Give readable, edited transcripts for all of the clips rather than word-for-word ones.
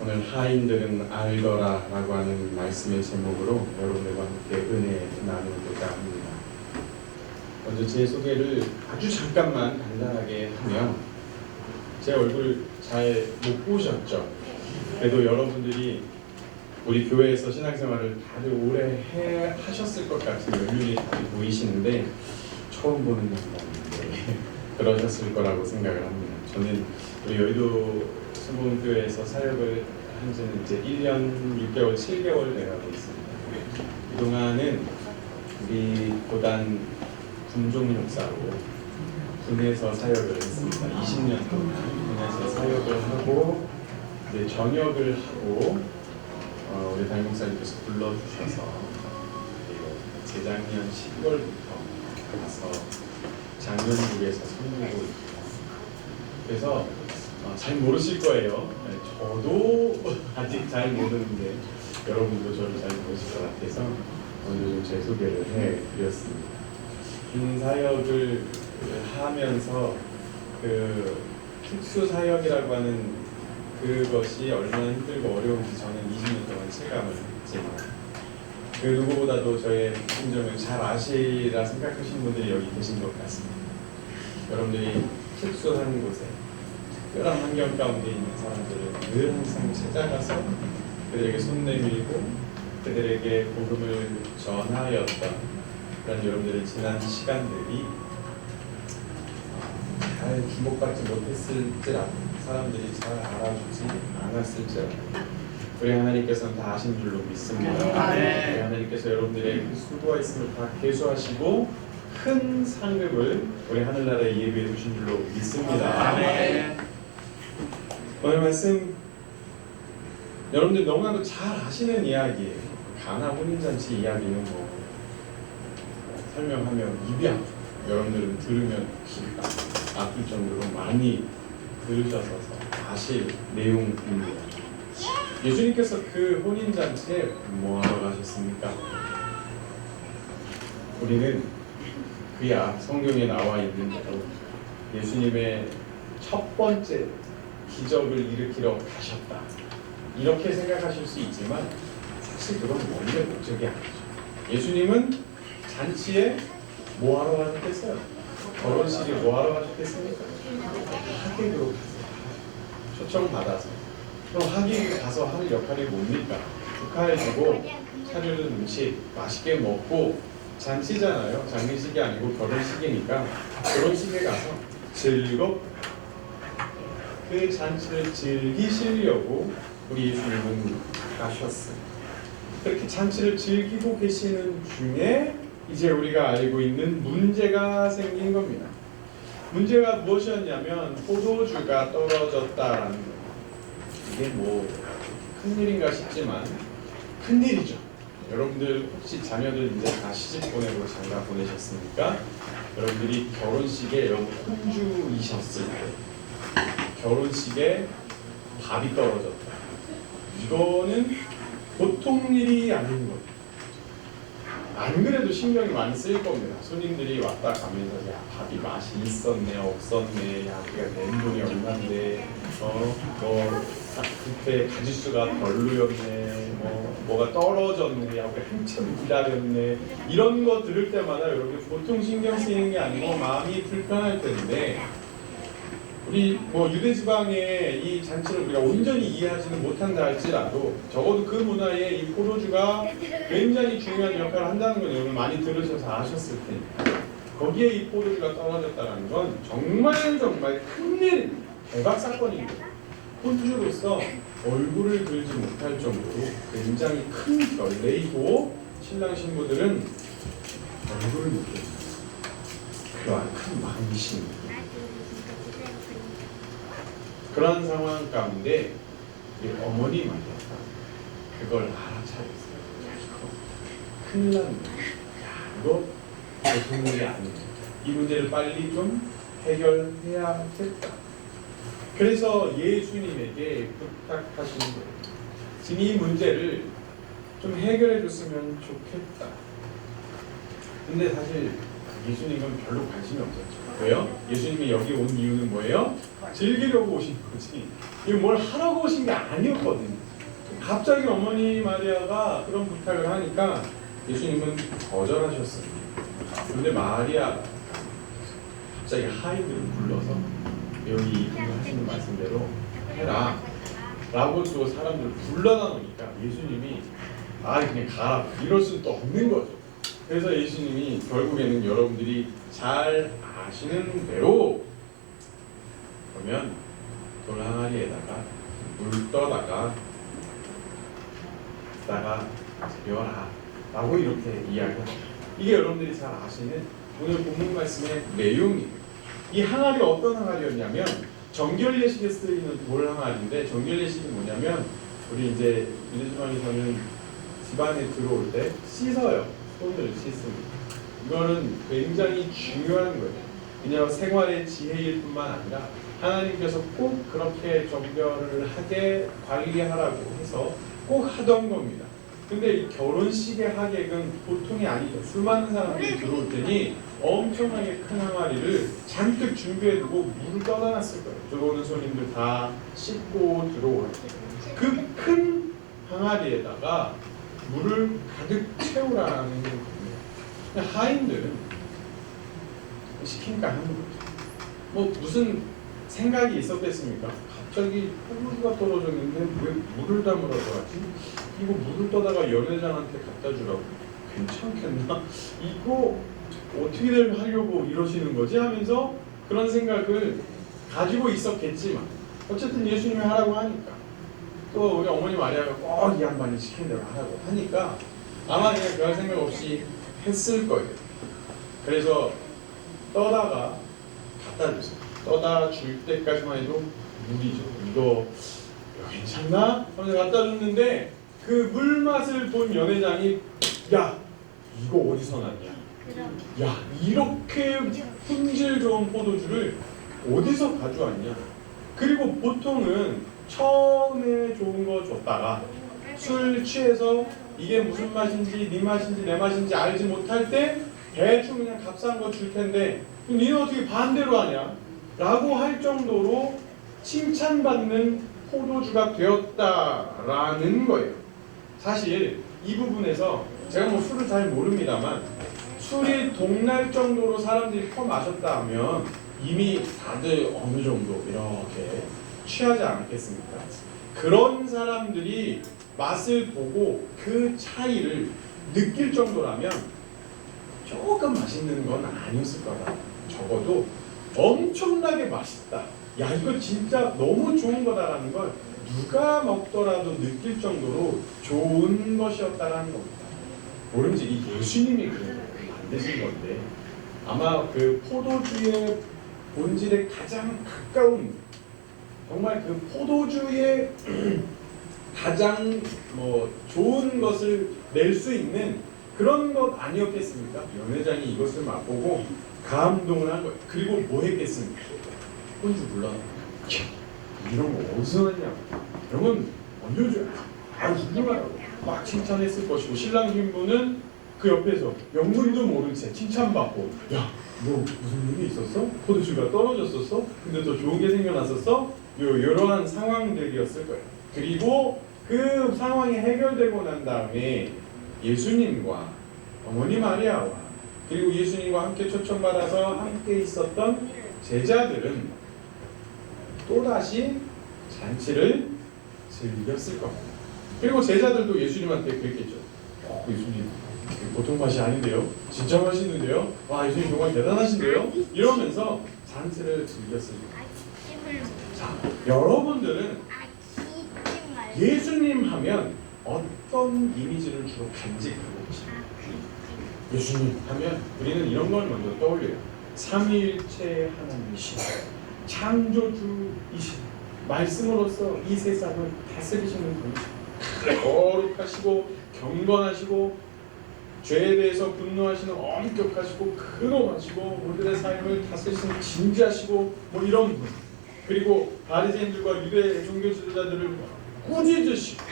오늘 하인들은 알거라 라고 하는 말씀의 제목으로 여러분들과 함께 은혜 나누고자 합니다. 먼저 제 소개를 아주 잠깐만 간단하게 하면, 제 얼굴 잘 못 보셨죠? 그래도 여러분들이 우리 교회에서 신앙생활을 다들 오래 하셨을 것 같은 연륜이 다들 보이시는데 처음 보는 양반인데 그러셨을 거라고 생각을 합니다. 저는 우리 여의도 성공교회에서 사역을 한 지는 이제 1년 6개월, 7개월 돼가고 있습니다. 그동안은 우리 고단 군종 목사로 군에서 사역을 했습니다. 20년 동안 군에서 사역을 하고 이제 전역을 하고 우리 담임 목사님께서 불러주셔서 재작년 12월부터 가서 장면국에서 섬기고 있고, 그래서 잘 모르실 거예요. 저도 아직 잘 모르는데 여러분도 저를 잘 모르실 것 같아서 오늘 제 소개를 해드렸습니다. 긴 사역을 하면서 그 특수사역이라고 하는 그것이 얼마나 힘들고 어려운지 저는 20년 동안 체감을 했지만, 그 누구보다도 저의 심정을 잘 아시라 생각하시는 분들이 여기 계신 것 같습니다. 여러분들이 특수한 곳에 특별한 환경 가운데 있는 사람들을 늘 항상 찾아가서 그들에게 손 내밀고 그들에게 복음을 전하였던 그런 여러분들의 지난 시간들이 잘 주목받지 못했을지라도, 사람들이 잘 알아주지 않았을지라도 우리 하나님께서는 다 아신 줄로 믿습니다. 우리 하나님께서 여러분들의 그 수고와 있음을 다 계수하시고 큰 상급을 우리 하늘나라에 예비해 주신 줄로 믿습니다. 오늘 말씀 여러분들 너무나도 잘 아시는 이야기예요. 가나 혼인잔치 이야기는 뭐 설명하면 입이 아프고 여러분들은 들으면 귀가 아플 정도로 많이 들으셔서 아실 내용입니다. 예수님께서 그 혼인잔치에 뭐하러 가셨습니까? 우리는 그야 성경에 나와 있는 대로 예수님의 첫 번째 기적을 일으키러 가셨다, 이렇게 생각하실 수 있지만 사실 그건 원래 목적이 아니죠. 예수님은 잔치에 뭐하러 가셨겠어요? 결혼식에 뭐하러 가셨겠습니까? 하객으로 가세요. 초청받아서. 그럼 하객이 가서 하는 역할이 뭡니까? 축하해주고 차려준 음식 맛있게 먹고, 잔치잖아요. 장례식이 아니고 결혼식이니까 결혼식에 가서 즐겁게 그 잔치를 즐기시려고 우리 예수님은 가셨어요. 그렇게 잔치를 즐기고 계시는 중에 이제 우리가 알고 있는 문제가 생긴 겁니다. 문제가 무엇이었냐면 포도주가 떨어졌다라는 거예요. 이게 뭐 큰일인가 싶지만 큰일이죠. 여러분들 혹시 자녀들 이제 다 시집 보내고 장가 보내셨습니까? 여러분들이 결혼식에 혼주이셨을 때 결혼식에 밥이 떨어졌다, 이거는 보통 일이 아닌 거예요. 안 그래도 신경이 많이 쓰일 겁니다. 손님들이 왔다 가면서 야, 밥이 맛이 있었네 없었네, 야 우리가 낸 돈이 얼만데 그때 가짓수가 별로였네, 뭐가 떨어졌네, 야 우리 한참 기다렸네, 이런 거 들을 때마다 여러분 보통 신경 쓰이는 게 아니고 마음이 불편할 텐데, 우리 유대 지방의 이 잔치를 우리가 온전히 이해하지는 못한다 할지라도 적어도 그 문화에 이 포도주가 굉장히 중요한 역할을 한다는 건 여러분 많이 들으셔서 아셨을 테니까, 거기에 이 포도주가 떨어졌다는 건 정말 큰일, 대박 사건입니다. 혼주로서 얼굴을 들지 못할 정도로 굉장히 큰 결례이고, 신랑 신부들은 얼굴을 못 듭니다. 그러한 큰 망신입니다. 그런 상황 가운데 우리 어머니 말이야, 그걸 알아차렸어요. 야, 이거 큰일 났네. 야, 이거 보통 일이 아니네. 이 문제를 빨리 좀 해결해야겠다. 그래서 예수님에게 부탁하신 거예요. 지금 이 문제를 좀 해결해 줬으면 좋겠다. 근데 사실 예수님은 별로 관심이 없었죠. 왜요? 예수님이 여기 온 이유는 뭐예요? 즐기려고 오신 거지. 이거 뭘 하라고 오신 게 아니었거든요. 갑자기 어머니 마리아가 그런 부탁을 하니까 예수님은 거절하셨어요. 근데 마리아가 갑자기 하인들을 불러서 여기 이분이 하시는 말씀대로 해라 라고 또 사람들을 불러다 놓으니까 예수님이 그냥 가라 이럴 수는 또 없는 거죠. 그래서 예수님이 결국에는 여러분들이 잘 아시는 대로 보면 돌 항아리에다가 물 떠다가 드려라 라고 이렇게 이야기합니다. 이게 여러분들이 잘 아시는 오늘 본문 말씀의 내용이에요. 이 항아리가 어떤 항아리였냐면 정결례식에 쓰이는 돌 항아리인데, 정결례식이 뭐냐면 우리 이제 유대주방에서는 집안에 들어올 때 씻어요. 손을 씻습니다. 이거는 굉장히 중요한 거예요. 그냥 생활의 지혜일 뿐만 아니라 하나님께서 꼭 그렇게 정결을 하게 관리하라고 해서 꼭 하던 겁니다. 근데 이 결혼식의 하객은 보통이 아니죠. 수많은 사람들이 들어올 테니 엄청나게 큰 항아리를 잔뜩 준비해두고 물을 떠다 놨을 거예요. 들어오는 손님들 다 씻고 들어올 때 그 큰 항아리에다가 물을 가득 채우라는 겁니다. 하인들은 시키니까 하는 거죠. 뭐 무슨 생각이 있었겠습니까? 갑자기 포도주가 떨어졌는데 왜 물을 담으라고 하지? 이거 물을 떠다가 연회장한테 갖다 주라고. 괜찮겠나? 이거 어떻게들 하려고 이러시는 거지? 하면서 그런 생각을 가지고 있었겠지만 어쨌든 예수님이 하라고 하니까, 또 우리 어머니 마리아가 꼭 이 양반이 시키는 대로 하라고 하니까 아마 그냥 그럴 생각 없이 했을 거예요. 그래서 떠다가 갖다 주세요. 떠다 줄 때까지만 해도 물이죠. 이거 괜찮나? 하면서 갖다 줬는데 그 물 맛을 본 연회장이 야 이거 어디서 났냐? 야 이렇게 품질 좋은 포도주를 어디서 가져왔냐? 그리고 보통은 처음에 좋은 거 줬다가 술 취해서 이게 무슨 맛인지 네 맛인지 내 맛인지 알지 못할 때 대충 그냥 값싼 거 줄 텐데 니는 어떻게 반대로 하냐? 라고 할 정도로 칭찬받는 포도주가 되었다라는 거예요. 사실 이 부분에서 제가 뭐 술을 잘 모릅니다만 술이 동날 정도로 사람들이 퍼마셨다 하면 이미 다들 어느 정도 이렇게 취하지 않았겠습니까? 그런 사람들이 맛을 보고 그 차이를 느낄 정도라면 조금 맛있는 건 아니었을 거다. 적어도 엄청나게 맛있다. 야 이거 진짜 너무 좋은 거다라는 걸 누가 먹더라도 느낄 정도로 좋은 것이었다라는 겁니다. 모른지 이 예수님이 그래요. 만드신 건데 아마 그 포도주의 본질에 가장 가까운, 정말 그 포도주의 가장 좋은 것을 낼 수 있는 그런 것 아니었겠습니까? 연회장이 이것을 맛보고 감동을 한 거예요. 그리고 뭐 했겠습니까? 혼주 불러. 이런 거 어디서 났냐? 이런 건 언제죠? 훌륭하다고 막 칭찬했을 것이고, 신랑 신부는 그 옆에서 영문도 모른 채 칭찬받고, 야, 너 무슨 일이 있었어? 포도주가 떨어졌었어? 근데 더 좋은 게 생겨났었어? 이러한 상황들이었을 거예요. 그리고 그 상황이 해결되고 난 다음에 예수님과 어머니 마리아와 그리고 예수님과 함께 초청받아서 함께 있었던 제자들은 또다시 잔치를 즐겼을 겁니다. 그리고 제자들도 예수님한테 그랬겠죠. 예수님 보통 맛이 아닌데요? 진짜 맛있는데요? 와 예수님 정말 대단하신데요? 이러면서 잔치를 즐겼을 겁니다. 자, 여러분들은 예수님 하면 어떤 이미지를 주로 간직하고 계십니까? 예수님 하면 우리는 이런 걸 먼저 떠올려요. 삼위일체 하나님이신 창조주이신 말씀으로서 이 세상을 다스리시는 분이시고 거룩하시고 경건하시고 죄에 대해서 분노하시는 엄격하시고 근엄하시고 우리들의 삶을 다스리시는 진지하시고 뭐 이런 분, 그리고 바리새인들과 유대 종교 지도자들을 꾸짖으시고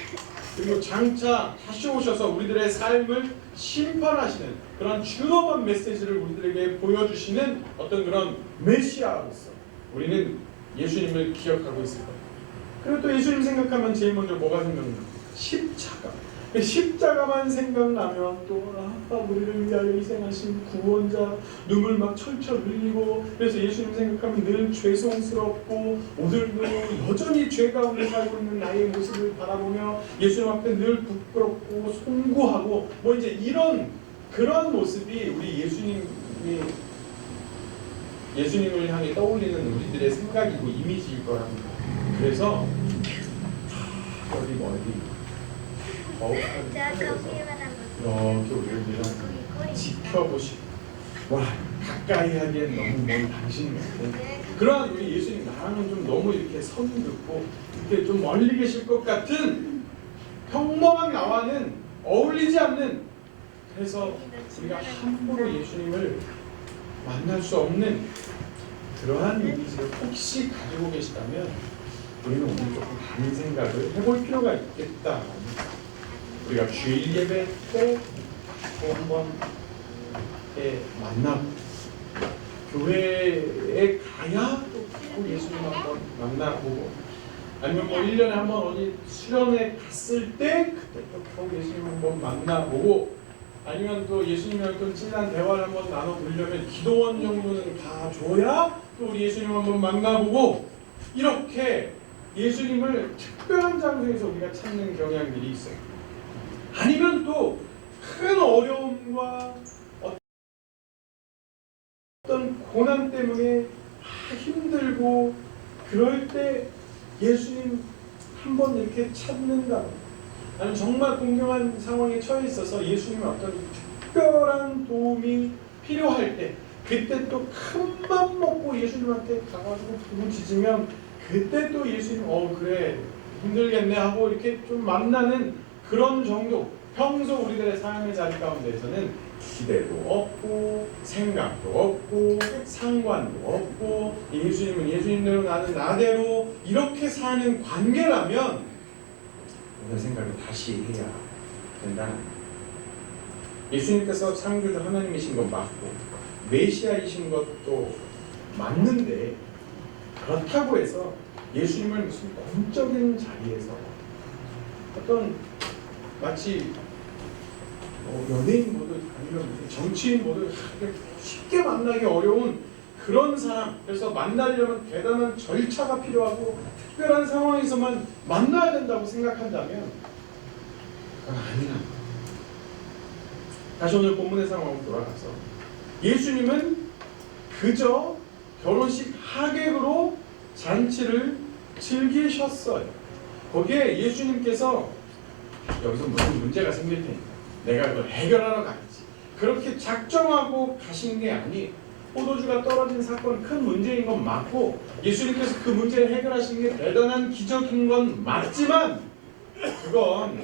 그리고 장차 다시 오셔서 우리들의 삶을 심판하시는 그런 준엄한 메시지를 우리들에게 보여주시는 어떤 그런 메시아로서 우리는 예수님을 기억하고 있을 거예요. 그리고 또 예수님 생각하면 제일 먼저 뭐가 생각나요? 십자가. 그 십자가만 생각나면 또 우리를 위하여 희생하신 구원자, 눈물 막 철철 흘리고, 그래서 예수님 생각하면 늘 죄송스럽고, 오늘도 여전히 죄 가운데 살고 있는 나의 모습을 바라보며 예수님 앞에 늘 부끄럽고 송구하고, 뭐 이제 이런 그런 모습이 우리 예수님을 향해 떠올리는 우리들의 생각이고 이미지일 거랍니다. 그래서 어디 이렇게 우리를 지켜보시고, 와 가까이 하기엔 너무 먼 당신 같은 그러한 우리 예수님 나랑은 좀 너무 이렇게 선 긋고 이렇게 좀 멀리 계실 것 같은 평범한 나와는 어울리지 않는, 그래서 우리가 함부로 예수님을 만날 수 없는 그러한 이미지를 혹시 가지고 계시다면 우리는 오늘 조금 다른 생각을 해볼 필요가 있겠다. 우리가 주일 예배 때 또 한번 만나고, 교회에 가야 또 예수님 한번 만나보고, 아니면 뭐 1년에 한번 어디 수련회 갔을 때 그때 또 예수님 한번 만나보고, 아니면 또 예수님이랑 좀 친한 대화를 한번 나눠보려면 기도원 정도는 가줘야 또 우리 예수님 한번 만나보고, 이렇게 예수님을 특별한 장소에서 우리가 찾는 경향들이 있어요. 아니면 또 큰 어려움과 어떤 고난 때문에 힘들고 그럴 때 예수님 한번 이렇게 찾는다. 아니면 정말 공경한 상황에 처해 있어서 예수님의 어떤 특별한 도움이 필요할 때, 그때 또 큰 맘 먹고 예수님한테 가가지고 부르짖으면 그때 또 예수님 그래 힘들겠네 하고 이렇게 좀 만나는 그런 정도. 평소 우리들의 삶의 자리 가운데에서는 기대도 없고 생각도 없고 상관도 없고, 예수님은 예수님대로 나는 나대로 이렇게 사는 관계라면 오늘 생각을 다시 해야 된다는 거예요. 예수님께서 창조주 하나님이신 것 맞고 메시아이신 것도 맞는데, 그렇다고 해서 예수님을 무슨 공적인 자리에서 어떤 마치 연예인 모두 아니면 정치인 모두 쉽게 만나기 어려운 그런 사람, 그래서 만나려면 대단한 절차가 필요하고 특별한 상황에서만 만나야 된다고 생각한다면 그건 아니라, 다시 오늘 본문의 상황으로 돌아가서 예수님은 그저 결혼식 하객으로 잔치를 즐기셨어요. 거기에 예수님께서 여기서 무슨 문제가 생길 테니까 내가 그걸 해결하러 가야지, 그렇게 작정하고 가신 게 아니, 포도주가 떨어진 사건 큰 문제인 건 맞고 예수님께서 그 문제를 해결하신 게 대단한 기적인 건 맞지만, 그건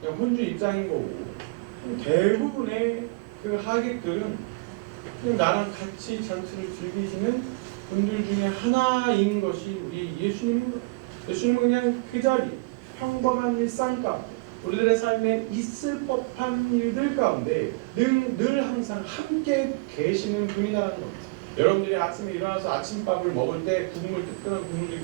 그냥 혼주 입장인 거고, 대부분의 그 하객들은 그냥 나랑 같이 잔치를 즐기시는 분들 중에 하나인 것이 우리 예수님인 거예요. 예수님은 그냥 그 자리, 평범한 일상 가운데, 우리들의 삶에 있을 법한 일들 가운데 늘 항상 함께 계시는 분이라는 겁니다. 여러분들이 아침에 일어나서 아침밥을 먹을 때 특별한 국물이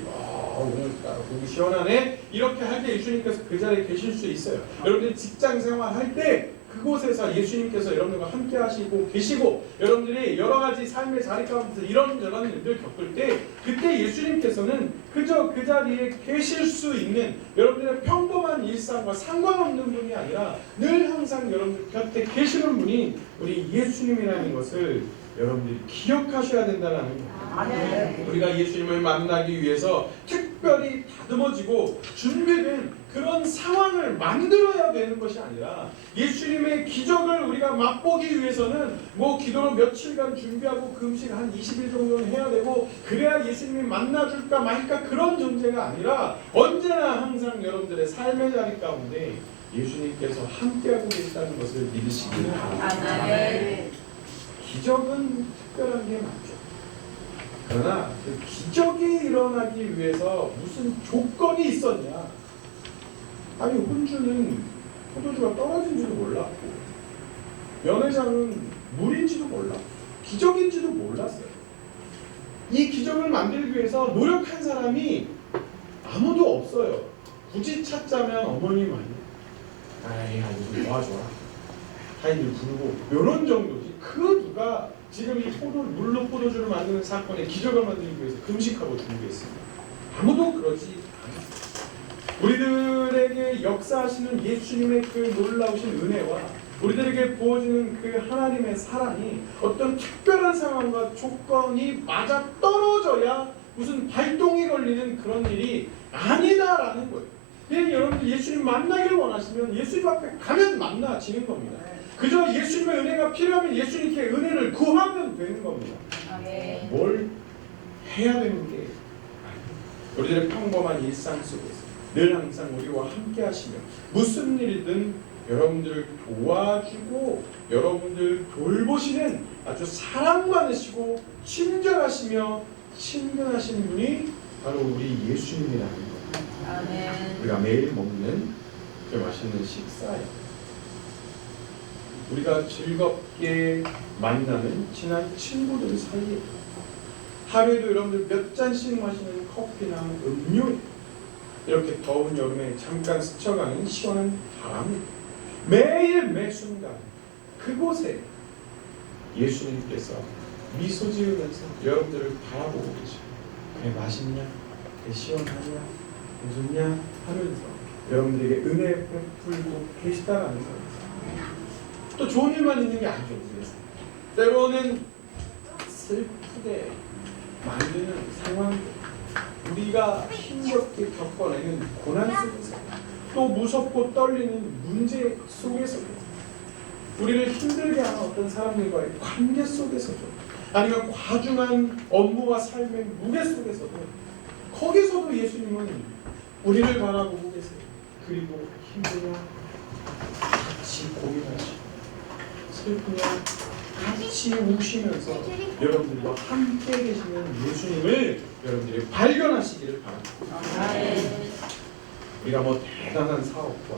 오늘따라 국이 시원하네 이렇게 할 때 예수님께서 그 자리에 계실 수 있어요. 여러분들이 직장 생활할 때 그곳에서 예수님께서 여러분들과 함께 하시고 계시고, 여러분들이 여러 가지 삶의 자리 가운데서 이런저런 일들 겪을 때 그때 예수님께서는 그저 그 자리에 계실 수 있는, 여러분들의 평범한 일상과 상관없는 분이 아니라 늘 항상 여러분들 곁에 계시는 분이 우리 예수님이라는 것을 여러분들이 기억하셔야 된다는 거예요. 우리가 예수님을 만나기 위해서 특별히 다듬어지고 준비된 그런 상황을 만들어야 되는 것이 아니라, 예수님의 기적을 우리가 맛보기 위해서는 뭐 기도를 며칠간 준비하고 금식 한 20일 정도는 해야 되고 그래야 예수님이 만나줄까 말까 그런 존재가 아니라, 언제나 항상 여러분들의 삶의 자리 가운데 예수님께서 함께하고 계시다는 것을 믿으시기 바랍니다. 기적은 특별한 게 맞죠. 그러나 그 기적이 일어나기 위해서 무슨 조건이 있었냐? 아니 혼주는 포도주가 떨어진지도 몰랐고 연회장은 물인지도 몰랐고 기적인지도 몰랐어요. 이 기적을 만들기 위해서 노력한 사람이 아무도 없어요. 굳이 찾자면 어머님 아니에요. 아이 아니 도와줘라. 타인들 부르고 이런 정도지. 그 누가 지금 이 물로 포도주를 만드는 사건에 기적을 만들기 위해서 금식하고 준비했습니다. 아무도 그러지 않았어요. 우리들에게 역사하시는 예수님의 그 놀라우신 은혜와 우리들에게 부어지는 그 하나님의 사랑이 어떤 특별한 상황과 조건이 맞아 떨어져야 무슨 발동이 걸리는 그런 일이 아니다라는 거예요. 그냥 여러분들 예수님 만나기를 원하시면 예수님 앞에 가면 만나지는 겁니다. 그저 예수님의 은혜가 필요하면 예수님께 은혜를 구하면 되는 겁니다. 뭘 해야 되는 게 우리들의 평범한 일상 속에서 늘 항상 우리와 함께 하시며 무슨 일이든 여러분들을 도와주고 여러분들 돌보시는 아주 사랑 많으시고 친절하시며 친근하신 분이 바로 우리 예수님이라는 거예요. 아멘. 우리가 매일 먹는 그 맛있는 식사예요. 우리가 즐겁게 만나는 친한 친구들 사이에 하루에도 여러분들 몇 잔씩 마시는 커피나 음료, 이렇게 더운 여름에 잠깐 스쳐가는 시원한 바람, 매일 매 순간 그곳에 예수님께서 미소 지으면서 여러분들을 바라보고 계시고 그게 맛있냐? 그게 시원하냐? 무슨냐? 하면서 여러분들에게 은혜 베풀고 계시다라는 거예요. 또 좋은 일만 있는 게 아니죠. 우리에서 때로는 슬프게 만드는 상황들, 우리가 힘겹게 겪어내는 고난 속에서, 또 무섭고 떨리는 문제 속에서도, 우리를 힘들게 하는 어떤 사람들과의 관계 속에서도, 아니면 과중한 업무와 삶의 무게 속에서도, 거기서도 예수님은 우리를 바라보고 계세요. 그리고 힘드냐? 같이 고민하시고 슬프냐? 같이 우시면서 여러분들과 함께 계시는 예수님을 여러분들이 발견하시기를 바랍니다. 우리가 뭐 대단한 사업과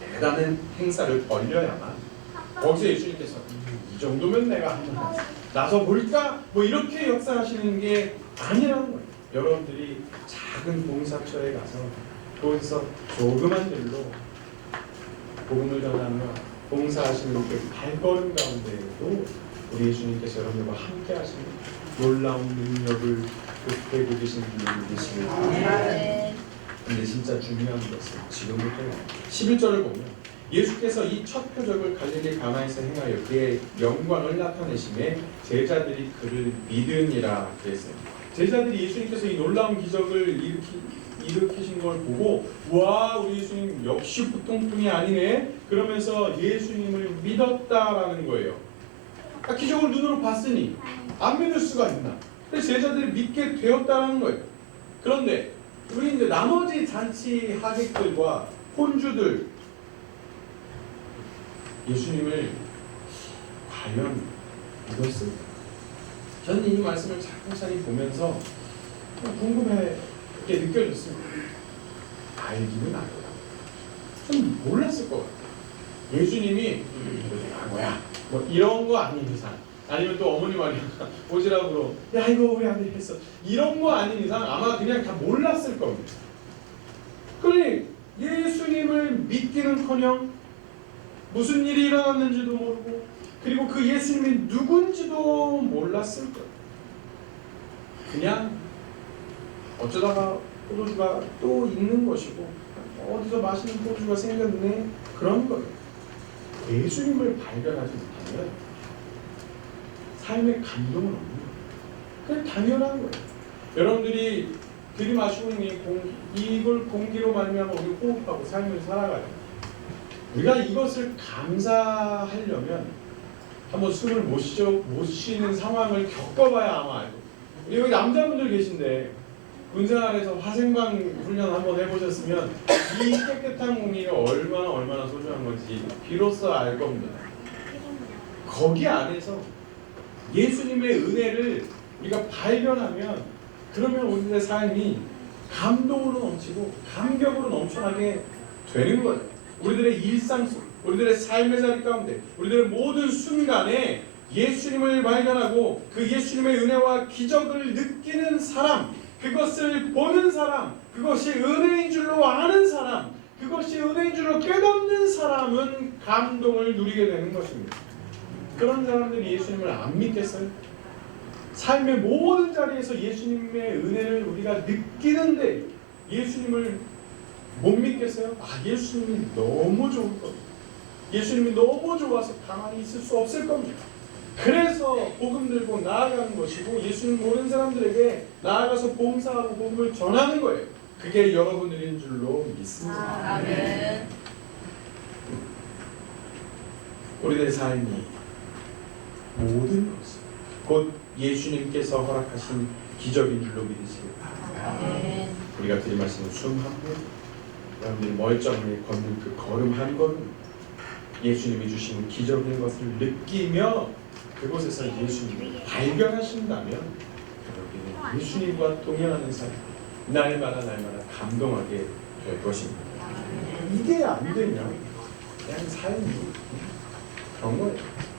대단한 행사를 벌려야만 거기서 예수님께서 이 정도면 내가 한번 나서 볼까? 뭐 이렇게 역사하시는 게 아니라는 거예요. 여러분들이 작은 봉사처에 가서 거기서 조그만 일로 복음을 전하며 봉사하시는 그 발걸음 가운데에도 우리 예수님께서 여러분들과 함께 하시는 놀라운 능력을 곱되고 계신 분이 계십니다. 근데 진짜 중요한 것은 지금부터요. 11절을 보면 예수께서 이 첫 표적을 갈릴리 가나에서 행하여 그의 영광을 나타내심에 제자들이 그를 믿으니라 그랬어요. 제자들이 예수님께서 이 놀라운 기적을 일으키신 걸 보고 와 우리 예수님 역시 보통 분이 아니네 그러면서 예수님을 믿었다라는 거예요. 기적을 눈으로 봤으니 안 믿을 수가 있나? 근데 제자들이 믿게 되었다는 거예요. 그런데 우리 이제 나머지 잔치 하객들과 혼주들 예수님을 과연 믿었을까? 저는 이 말씀을 차근차근 보면서 궁금해 이렇게 느껴졌습니다. 알기는 알아요. 좀 몰랐을 것 같아요. 예수님이 아 뭐야 뭐 이런 거 아닌 이상, 아니면 또 어머니 말이 오지랖으로 야 이거 우리 아들이 했어 이런 거 아닌 이상 아마 그냥 다 몰랐을 겁니다. 그러니 예수님을 믿기는커녕 무슨 일이 일어났는지도 모르고 그리고 그 예수님이 누군지도 몰랐을 거예요. 그냥 어쩌다가 포도주가 또 있는 것이고 어디서 맛있는 포도주가 생겼네 그런 거예요. 예수님을 발견하지 못하면 삶의 감동은 없는 거예요. 그냥 당연한 거예요. 여러분들이 들이마시고 있는 이걸 공기로 말미암아 우리 호흡하고 삶을 살아가요. 우리가 이것을 감사하려면 한번 숨을 못 쉬는 상황을 겪어봐야 아마 알고. 우리 여기 남자분들 계신데 군생활에서 화생방 훈련 한번 해보셨으면 이 깨끗한 공기가 얼마나 소중한 건지 비로소 알 겁니다. 거기 안에서 예수님의 은혜를 우리가 발견하면 그러면 우리의 삶이 감동으로 넘치고 감격으로 넘쳐나게 되는 거예요. 우리들의 일상 속, 우리들의 삶의 자리 가운데, 우리들의 모든 순간에 예수님을 발견하고 그 예수님의 은혜와 기적을 느끼는 사람, 그것을 보는 사람, 그것이 은혜인 줄로 아는 사람, 그것이 은혜인 줄로 깨닫는 사람은 감동을 누리게 되는 것입니다. 그런 사람들이 예수님을 안 믿겠어요? 삶의 모든 자리에서 예수님의 은혜를 우리가 느끼는데 예수님을 못 믿겠어요? 예수님이 너무 좋을 겁니다. 예수님이 너무 좋아서 가만히 있을 수 없을 겁니다. 그래서 복음 들고 나아가는 것이고 예수님 모르는 사람들에게 나아가서 봉사하고 복음을 전하는 거예요. 그게 여러분들인 줄로 믿습니다. 아멘. 우리들의 삶이 모든 것이 곧 예수님께서 허락하신 기적인 줄로 믿으시길 바랍니다. 우리가 들이마시는 숨 한 번, 여러분들이 멀쩡하게 걷는 그 걸음 한 걸음, 예수님이 주시는 기적인 것을 느끼며 그곳에서 예수님을 발견하신다면 여러분은 예수님과 동행하는 삶, 날마다 감동하게 될 것입니다. 이게 안 되면 그냥 삶이 그런 거예요.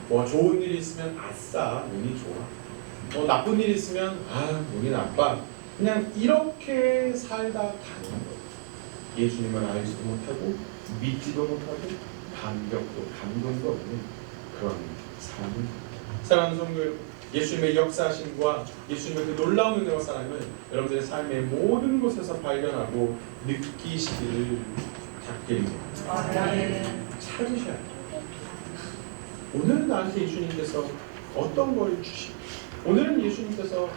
뭐 좋은 일이 있으면 아싸, 운이 좋아. 뭐 나쁜 일이 있으면 운이 나빠. 그냥 이렇게 살다 가는 거예요. 예수님을 알지도 못하고 믿지도 못하고 감격도 감동도 없는 그런 삶입니다. 사랑하는 성도, 예수님의 역사하심과 예수님의 그 놀라운 은혜와 사랑을 여러분들의 삶의 모든 곳에서 발견하고 느끼시기를 부탁드립니다. 찾으셔야 돼요. 오늘은 나한테 예수님께서 어떤 걸 주시고, 오늘은 예수님께서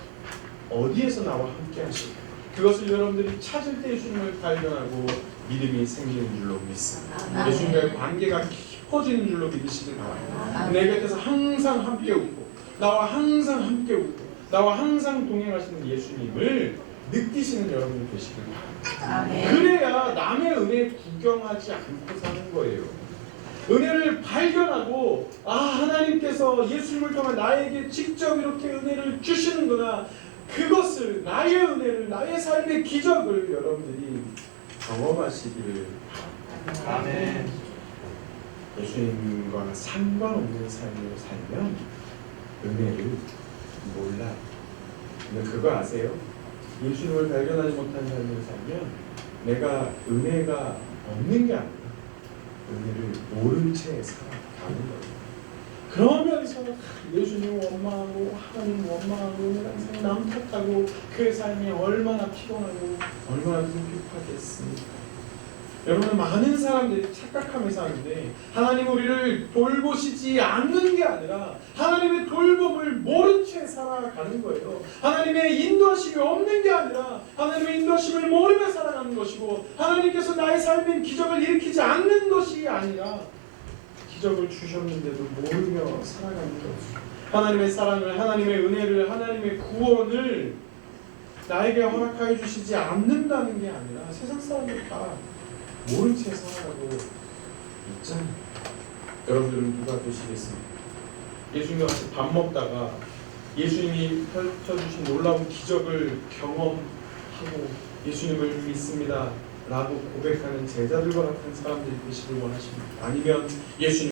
어디에서 나와 함께 하시고, 그것을 여러분들이 찾을 때 예수님을 발견하고 믿음이 생기는 줄로 믿습니다. 예수님과의 관계가 깊어지는 줄로 믿으시길 바랍니다. 내 곁에서 항상 함께 웃고, 나와 항상 함께 웃고, 나와 항상 동행하시는 예수님을 느끼시는 여러분이 되시길 바랍니다. 그래야 남의 은혜 구경하지 않고 사는 거예요. 은혜를 발견하고 하나님께서 예수님을 통해 나에게 직접 이렇게 은혜를 주시는구나, 그것을, 나의 은혜를, 나의 삶의 기적을 여러분들이 경험하시기를 바랍니다. 아멘. 예수님과 상관없는 삶을 살면 은혜를 몰라요. 근데 그거 아세요? 예수님을 발견하지 못한 삶을 살면 내가 은혜가 없는 게 아니라 은혜를 모른 채 살아가는 거예요. 그러면서 예수님 원망하고 하나님 원망하고 항상 남 탓하고 그 삶이 얼마나 피곤하고 얼마나 궁핍하겠습니까? 여러분, 많은 사람들이 착각하며 사는데 하나님 우리를 돌보시지 않는 게 아니라 하나님의 돌봄을 모른 채 살아가는 거예요. 하나님의 인도하심이 없는 게 아니라 하나님의 인도하심을 모르며 살아가는 것이고, 하나님께서 나의 삶에 기적을 일으키지 않는 것이 아니라 기적을 주셨는데도 모르며 살아가는 것이죠. 하나님의 사랑을, 하나님의 은혜를, 하나님의 구원을 나에게 허락하여 주시지 않는다는 게 아니라 세상 사람들 다 모른 채 살아가고 있잖아요. 여러분들은 누가 되시겠습니까? 예수님과 같이 밥 먹다가 예수님이 펼쳐주신 놀라운 기적을 경험하고 예수님을 믿습니다 라고 고백하는 제자들과 같은 사람들이 되시길 원하십니다. 아니면 예수님이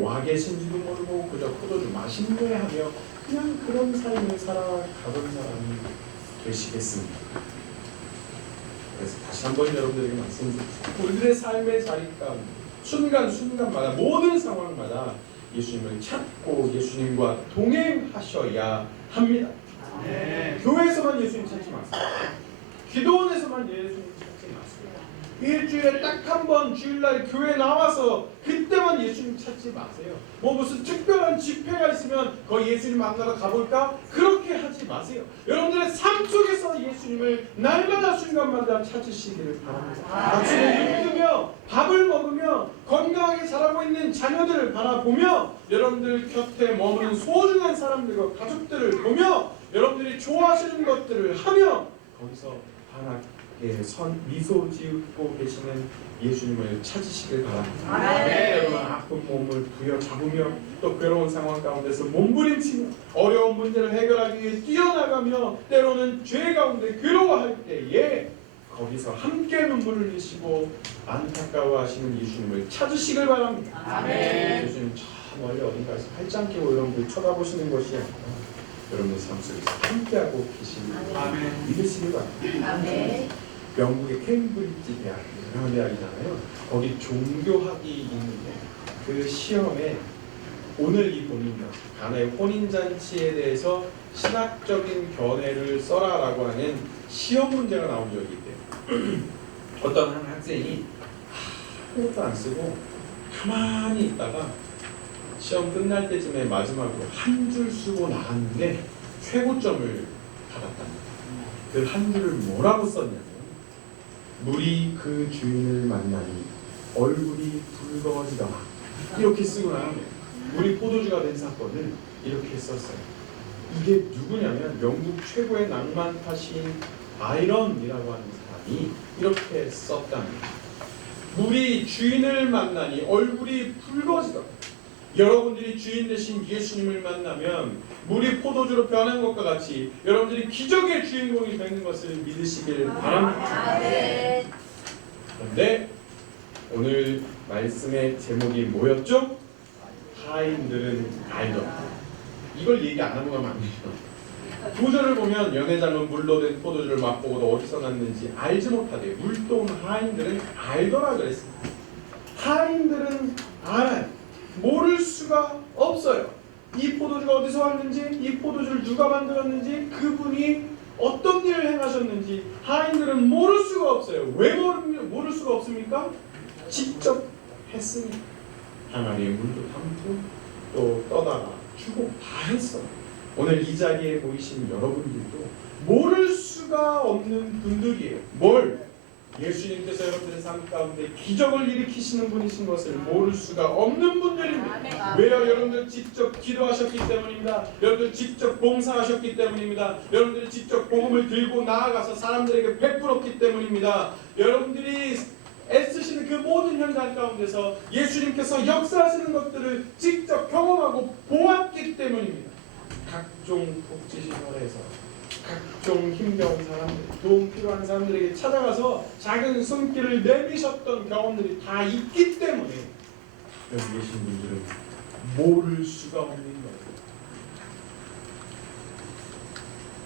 와 계신지도 모르고 그저 포도주 마신네 하며 그냥 그런 삶을 살아가던 사람이 되시겠습니까? 그래서 다시 한번 여러분들에게 말씀드립니다. 우리들의 삶의 자리 가운데 순간순간마다 모든 상황마다 예수님을 찾고 예수님과 동행하셔야 합니다. 교회에서만 예수님 찾지 마세요. 기도원에서만 예수님 찾지 마세요. 일주일에 딱 한 번 주일날 교회 나와서 그때만 예수님 찾지 마세요. 뭐 무슨 특별한 집회가 있으면 거기 예수님 만나러 가볼까? 그렇게 하지 마세요. 여러분들의 삶 속에서 예수님을 날마다 순간마다 찾으시기를 바랍니다. 아침에 눈 뜨며 밥을 먹으며 건강하게 자라고 있는 자녀들을 바라보며 여러분들 곁에 머무는 소중한 사람들과 가족들을 보며 여러분들이 좋아하시는 것들을 하며 거기서 하나님께 미소 지으고 계시는 예수님을 찾으시길 바랍니다. 여러분, 아픈 몸을 부여잡으며 또 괴로운 상황 가운데서 몸부림치며 어려운 문제를 해결하기 위해 뛰어나가며 때로는 죄 가운데 괴로워할 때에 거기서 함께 눈물을 흘리시고 안타까워하시는 예수님을 찾으시길 바랍니다. 아멘. 예수님 저 멀리 어딘가에서 팔짱 끼고 여러분들 쳐다보시는 것이 아니라 여러분의 삶 속에서 함께하고 계시는 아멘. 믿으시길 바랍니다. 아멘. 영국의 케임브리지 대학, 유명한 대학이잖아요. 거기 종교학이 있는데 그 시험에 오늘 이 본인이요, 가나의 혼인잔치에 대해서 신학적인 견해를 써라라고 하는 시험 문제가 나온 적이 있대요. 어떤 한 학생이 아무것도 안 쓰고 가만히 있다가 시험 끝날 때쯤에 마지막으로 한 줄 쓰고 나갔는데 최고점을 받았답니다. 그 한 줄을 뭐라고 썼냐면, 물이 그 주인을 만나니 얼굴이 붉어지더라, 이렇게 쓰고 나면 물이 포도주가 된 사건을 이렇게 썼어요. 이게 누구냐면 영국 최고의 낭만파시인 바이런이라고 하는 사람이 이렇게 썼답니다. 물이 주인을 만나니 얼굴이 붉어지더라. 여러분들이 주인 되신 예수님을 만나면 물이 포도주로 변한 것과 같이 여러분들이 기적의 주인공이 되는 것을 믿으시길 바랍니다. 그런데 오늘 말씀의 제목이 뭐였죠? 하인들은 알더라. 이걸 얘기 안 하고 가면 안 돼요. 구절을 보면 연회장은 물로 된 포도주를 맛보고도 어디서 났는지 알지 못하되 물도 온 하인들은 알더라 그랬습니다. 하인들은 알아요. 모를 수가 없어요. 이 포도주가 어디서 왔는지, 이 포도주를 누가 만들었는지, 그분이 어떤 일을 행하셨는지 하인들은 모를 수가 없어요. 왜 모를 수가 없습니까? 직접 했으니까. 항아리에 물도 담고 또 떠다가 주고 다 했어. 오늘 이 자리에 모이신 여러분들도 모를 수가 없는 분들이에요. 뭘? 예수님께서 여러분들의 삶 가운데 기적을 일으키시는 분이신 것을 모를 수가 없는 분들입니다. 왜요? 여러분들 직접 기도하셨기 때문입니다. 여러분들 직접 봉사하셨기 때문입니다. 여러분들이 직접 복음을 들고 나아가서 사람들에게 베풀었기 때문입니다. 여러분들이 애쓰시는 그 모든 현장 가운데서 예수님께서 역사하시는 것들을 직접 경험하고 보았기 때문입니다. 각종 복지시설에서 각종 힘겨운 사람들, 도움 필요한 사람들에게 찾아가서 작은 손길을 내미셨던 경험들이 다 있기 때문에 여기 계신 분들은 모를 수가 없는 거예요.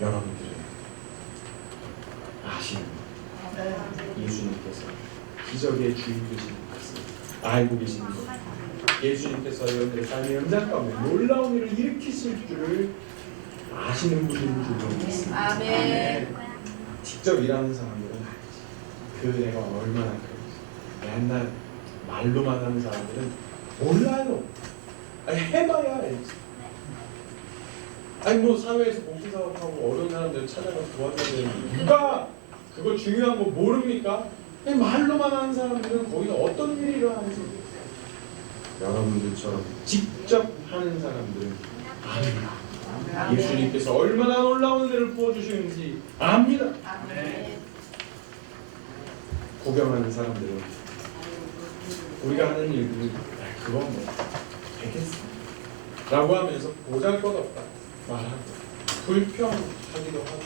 여러분들은 아시는 거예요. 예수님께서 기적의 주인 되시는 것을 알고 계시는 거예요. 예수님께서 여러분들의 삶의 현장 가운데 놀라운 일을 일으키실 줄을 아시는 분들인 줄 믿습니다. 아멘. 직접 일하는 사람들은 알지. 그 애가 얼마나 그런지. 맨날 말로만 하는 사람들은 몰라요. 아니, 해봐야 알지. 아니 뭐 사회에서 봉사사업하고 어려운 사람들 찾아가서 도와줘야 되는데 누가 그걸 중요한 거 모릅니까? 말로만 하는 사람들은 거기서 어떤 일이 일어나는지 여러분들처럼 직접 하는 사람들은 압니다. 예수님께서 얼마나 놀라운 일을 부어주시는지 압니다. 구경하는 사람들은 우리가 하는 일들이 그건 뭐 되겠어 라고 하면서 보잘것없다 말하고 불평하기도 하고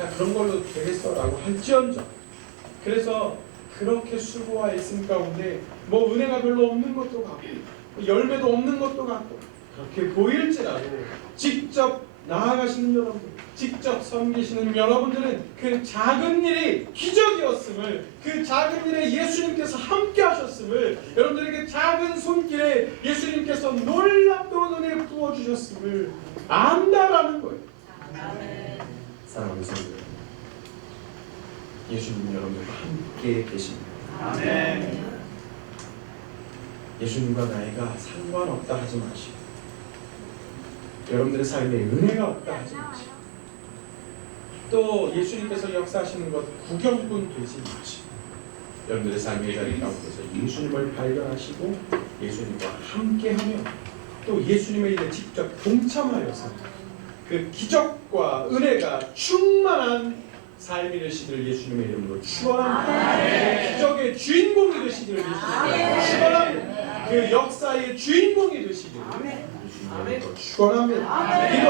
야 그런 걸로 되겠어 라고 할지언정, 그래서 그렇게 수고와 애씀 가운데 뭐 은혜가 별로 없는 것도 같고 열매도 없는 것도 같고 그렇게 보일지라도 직접 나아가시는 여러분들, 직접 섬기시는 여러분들은 그 작은 일이 기적이었음을, 그 작은 일에 예수님께서 함께 하셨음을, 여러분들에게 작은 손길에 예수님께서 놀랍도록 은혜를 부어주셨음을 안다라는 거예요. 사랑하는 성도 여러분, 예수님 여러분들과 함께 계십니다. 아멘. 예수님과 나이가 상관없다 하지 마시고 여러분들의 삶에 은혜가 없다 하지 마시고 또 예수님께서 역사하시는 것 구경꾼 되지 마시고 여러분들의 삶의 자리 가운데서 예수님을 발견하시고 예수님과 함께하며 또 예수님의 일에 직접 동참하여서 그 기적과 은혜가 충만한 삶이 되시기를 예수님의 이름으로 축원합니다. 기적의 주인공이 되시기를 예수님의 축원합니다. 그 역사의 주인공이 되시기를 예수님의 이름으로 축원합니다.